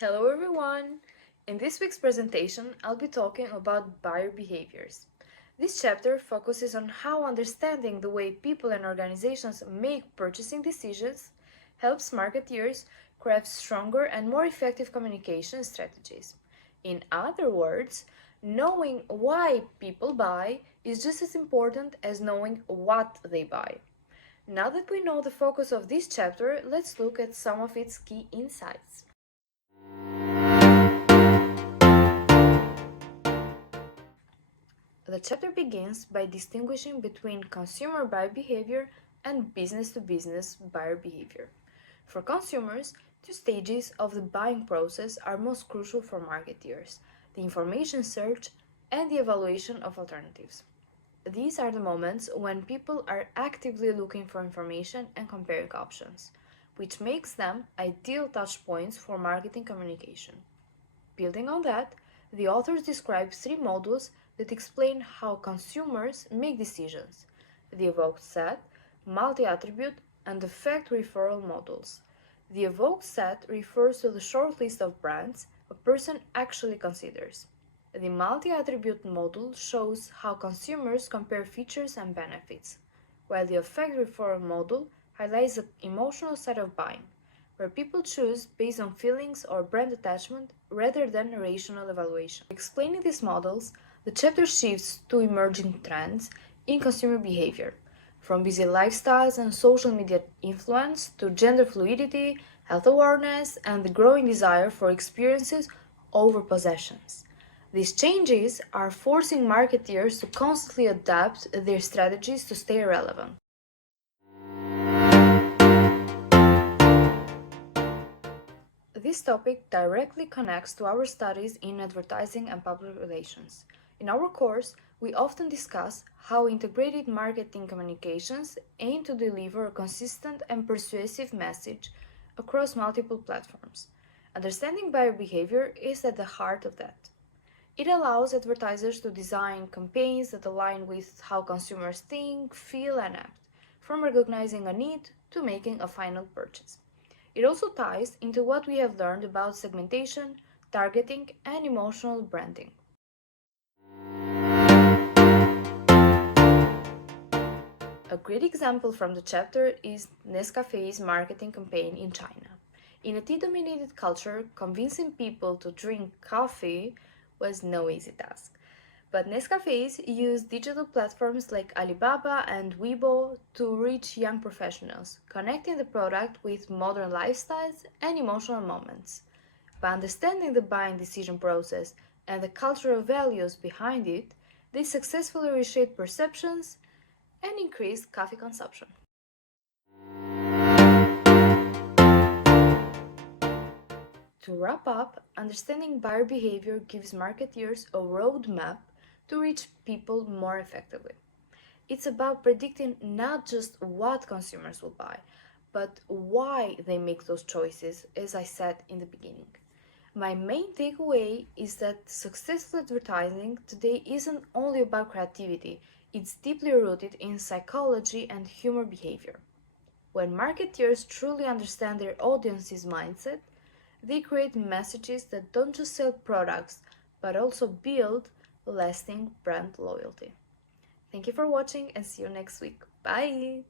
Hello everyone! In this week's presentation, I'll be talking about buyer behaviors. This chapter focuses on how understanding the way people and organizations make purchasing decisions helps marketeers craft stronger and more effective communication strategies. In other words, knowing why people buy is just as important as knowing what they buy. Now that we know the focus of this chapter, let's look at some of its key insights. The chapter begins by distinguishing between consumer buyer behavior and business-to-business buyer behavior. For consumers, two stages of the buying process are most crucial for marketeers: the information search and the evaluation of alternatives. These are the moments when people are actively looking for information and comparing options, which makes them ideal touchpoints for marketing communication. Building on that, the authors describe three modules that explain how consumers make decisions: the evoked set, multi-attribute, and effect referral models. The evoked set refers to the short list of brands a person actually considers. The multi-attribute model shows how consumers compare features and benefits, while the effect referral model highlights the emotional side of buying, where people choose based on feelings or brand attachment rather than rational evaluation. Explaining these models, the chapter shifts to emerging trends in consumer behavior, from busy lifestyles and social media influence to gender fluidity, health awareness, and the growing desire for experiences over possessions. These changes are forcing marketeers to constantly adapt their strategies to stay relevant. This topic directly connects to our studies in advertising and public relations. In our course, we often discuss how integrated marketing communications aim to deliver a consistent and persuasive message across multiple platforms. Understanding buyer behavior is at the heart of that. It allows advertisers to design campaigns that align with how consumers think, feel, and act, from recognizing a need to making a final purchase. It also ties into what we have learned about segmentation, targeting, and emotional branding. A great example from the chapter is Nescafe's marketing campaign in China. In a tea-dominated culture, convincing people to drink coffee was no easy task. But Nescafes used digital platforms like Alibaba and Weibo to reach young professionals, connecting the product with modern lifestyles and emotional moments. By understanding the buying decision process and the cultural values behind it, they successfully reshaped perceptions and increased coffee consumption. To wrap up, understanding buyer behavior gives marketeers a roadmap to reach people more effectively. It's about predicting not just what consumers will buy, but why they make those choices, as I said in the beginning. My main takeaway is that successful advertising today isn't only about creativity, it's deeply rooted in psychology and human behavior. When marketers truly understand their audience's mindset, they create messages that don't just sell products, but also build lasting brand loyalty. Thank you for watching and see you next week. Bye!